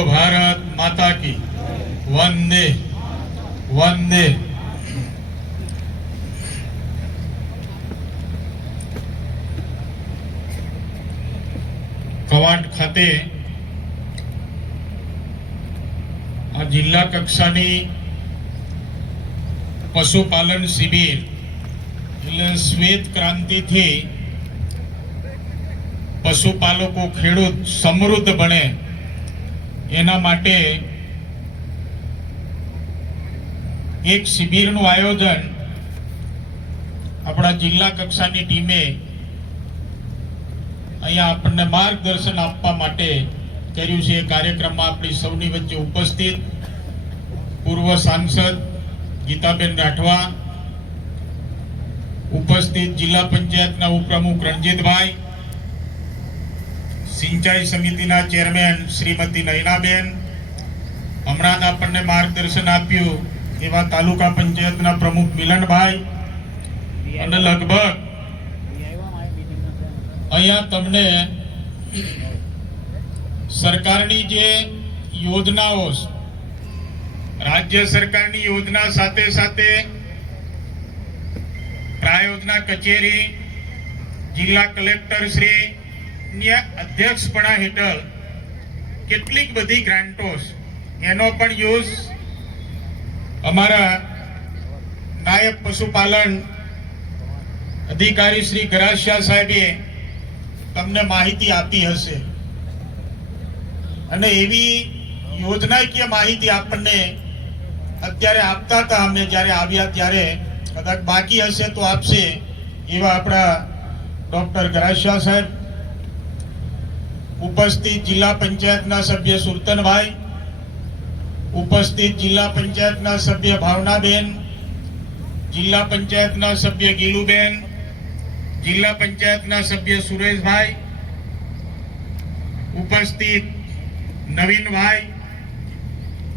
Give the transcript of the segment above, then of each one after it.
बोलो भारत माता की वंदे वंदे। कवांट खाते आ जिल्ला कक्षानी पशुपालन शिबिर એટલે શ્વેત ક્રાંતિથી પશુપાલકો ખેડૂત સમૃદ્ધ બને એના માટે એક શિબિરનું આયોજન આપણા જિલ્લા કક્ષાની ટીમે અહીંયા આપણને માર્ગદર્શન આપવા માટે કર્યું છે। કાર્યક્રમમાં આપણી સૌની વચ્ચે ઉપસ્થિત પૂર્વ સાંસદ ગીતાબેન રાઠવા, उपस्थित जिला पंचायतना उपप्रमुख रणजीतभाई, सिंचाई समितिना चेरमेन श्रीमती नयनाबेन, हमणां आपणे मार्गदर्शन आप्युं एवा तालुका पंचायतना प्रमुख मिलनभाई अने लगभग अहींया तमने सरकारनी जे योजनाओ राज्य सरकारनी योजना साथे साथे प्रायोजना कचेरी जिला कलेक्टर श्री अध्यक्षपणा हेठळ કેટલીક બધી ગ્રાન્ટોસ એનો પણ યુઝ અમારા નાયબ પશુપાલન અધિકારી શ્રી ગરાસિયા સાહેબે તમને માહિતી આપી હશે અને એવી યોજનાકીય માહિતી આપણને અત્યારે આપતા હતા અમે જ્યારે આવ્યા ત્યારે कदाच बाकी हशे तो आपसे एवा अपना डॉक्टर गरासिया साहेब, उपस्थित जिला पंचायतना सभ्य सुरतनभाई, उपस्थित जिला पंचायतना सभ्य भावनाबेन, जिला पंचायतना सभ्य गीलूबेन, जिला पंचायतना सभ्य सुरेशभाई, उपस्थित नवीनभाई,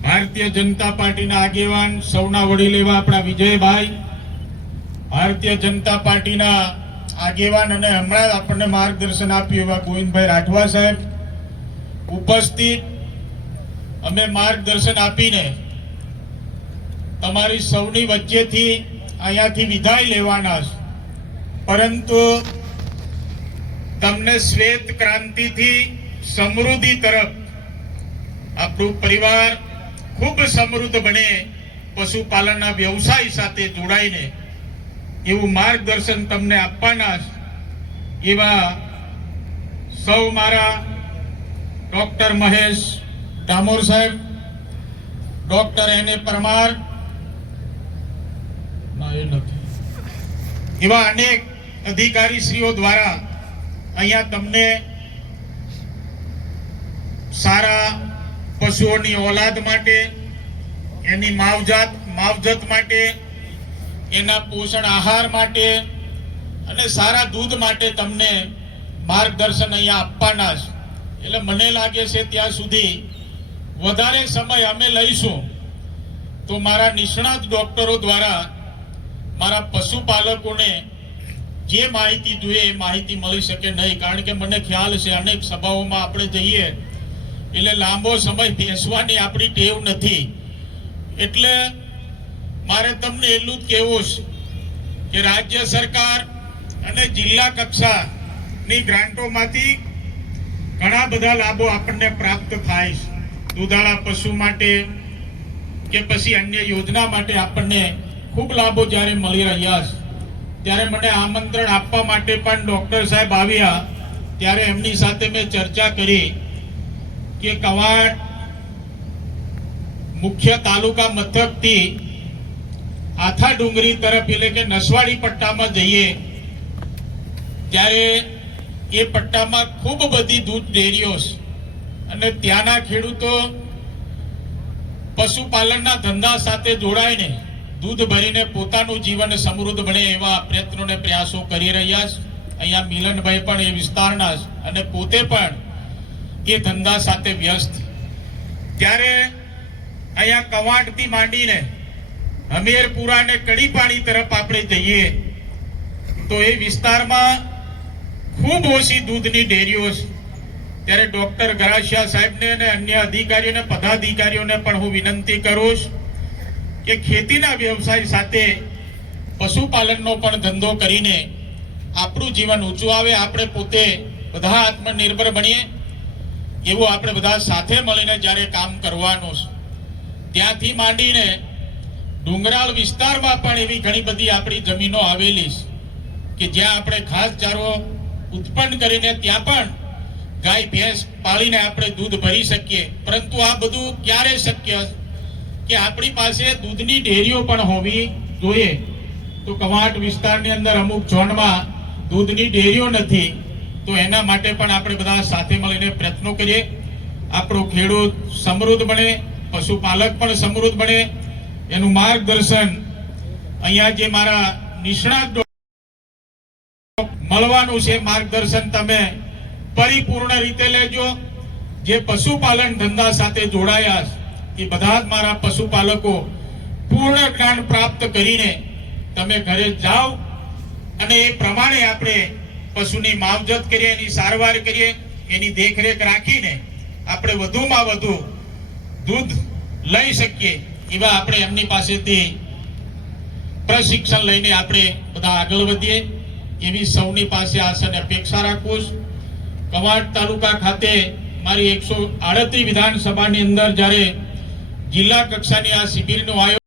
भारतीय जनता पार्टीना आगेवान सौना वडील एवा अपना विजयभाई, भारतीय जनता पार्टीना आगेवान अने हमणां आपणे मार्गदर्शन आप्युं एवा गोविंदभाई राठवा साहेब, उपस्थित अमे मार्गदर्शन आपीने तमारी सौनी वच्चेथी अहींयाथी विदाय लेवाना छे, परंतु तमने श्वेत क्रांतिथी समृद्धि तरफ आपणुं परिवार खूब समृद्ध बने पशुपालनना व्यवसाय साथे जोडाईने એવું માર્ગદર્શન તમને આપવાના એવા સૌ મારા ડોક્ટર મહેશ ડામોર સાહેબ, ડોક્ટર એને પરમાર, એવા અનેક અધિકારીશ્રીઓ દ્વારા અહીંયા તમને સારા પશુઓની ઓલાદ માટે, એની માવજત માટે, एना पोषण आहार माटे अने सारा दूध माटे तमने मार्गदर्शन अहींया आपवाना छे। एटले मने लागे छे त्यां सुधी वधारे समय अमे लईशुं तो मारा निष्णात डॉक्टरो द्वारा मारा पशुपालकोने जे माहिती जोईए ए माहिती मळी शके नहीं, कारण के मने ख्याल छे अनेक सभाओमां आपणे जईए एटले लांबो समय बेसवानी आपणी टेव नथी। एटले मारे तमने एटલું જ કહેવું છે કે રાજ્ય સરકાર અને જિલ્લા કક્ષાની ગ્રાન્ટોમાંથી ઘણા બધા લાભો આપણને પ્રાપ્ત થાય છે। દૂધાળા પશુ માટે કે પછી અન્ય યોજના માટે આપણને ખૂબ લાભો જ્યારે મળી રહ્યા છે ત્યારે મને આમંત્રણ આપવા માટે પણ ડોક્ટર સાહેબ આવ્યા ત્યારે એમની સાથે મેં ચર્ચા કરી કે કવાંટ મુખ્ય તાલુકા મથકથી आथा डूंगरी तरफ એટલે કે નસવાડી પટ્ટામાં જઈએ ત્યારે એ પટ્ટામાં ખૂબ બધી દૂધ ડેરીઓ છે અને ત્યાંના ખેડૂતો પશુપાલનના ધંધા સાથે જોડાઈને दूध भरीने પોતાનું જીવન સમૃદ્ધ બને એવા પ્રયત્નોને પ્રયાસો કરી રહ્યા છે। અહીંયા મિલનભાઈ પણ એ વિસ્તારના અને પોતે પણ એ ધંધા સાથે વ્યસ્ત। ત્યારે અહીંયા કવાંટથી માંડીને हमीरपुरा ने कड़ीपाणी तरफ आपणे जईए तो ए विस्तार में खूब ओછી दूधनी डेरीओ ત્યારે ડોક્ટર ગરાસિયા સાહેબને અને અન્ય અધિકારીઓને પદાધિકારીઓને પણ હું વિનંતી કરું છું કે ખેતીના વ્યવસાય સાથે પશુપાલનનો પણ ધંધો કરીને આપણું જીવન ઊંચું આવે, આપણે પોતે બધા આત્મનિર્ભર બનીએ, એવું આપણે બધા સાથે મળીને જ્યારે કામ કરવાનું છે. ત્યાંથી માંડીને ડુંગરાળ વિસ્તારમાં પણ એવી ઘણી બધી આપણી જમીનો આવેલી છે કે જ્યાં આપણે ખાસ ચારો ઉત્પન્ન કરીને ત્યાં પણ ગાય ભેંસ પાળીને આપણે દૂધ ભરી શકીએ. પરંતુ આ બધું ક્યારે શક્ય કે આપણી પાસે દૂધની ડેરીઓ પણ હોવી જોઈએ. તો કવાંટ વિસ્તારની અંદર અમુક ઝોનમાં દૂધની ડેરીઓ નથી, તો એના માટે પણ આપણે બધા સાથે મળીને પ્રયત્નો કરીએ. આપણો ખેડૂત સમૃદ્ધ બને, પશુપાલક પણ સમૃદ્ધ બને, એનું માર્ગદર્શન અહીંયા જે મારા નિષ્ણાત મળવાનું છે, માર્ગદર્શન તમે પરિપૂર્ણ રીતે લેજો. જે પશુપાલન ધંધા સાથે જોડાયા એ બધા જ મારા પશુપાલકો પૂર્ણ જ્ઞાન પ્રાપ્ત કરીને તમે ઘરે જાઓ અને એ પ્રમાણે આપણે પશુની માવજત કરીએ, એની સારવાર કરીએ, એની દેખરેખ રાખીને આપણે વધુમાં વધુ દૂધ લઈ શકીએ એવા આપણે એમની પાસેથી પ્રશિક્ષણ લઈને આપણે બધા આગળ વધીએ એવી સૌની પાસે આશા અને અપેક્ષા રાખું છું. કવાંટ તાલુકા ખાતે મારી 138 વિધાનસભાની અંદર જ્યારે જિલ્લા કક્ષાની આ શિબિરનું આયોજન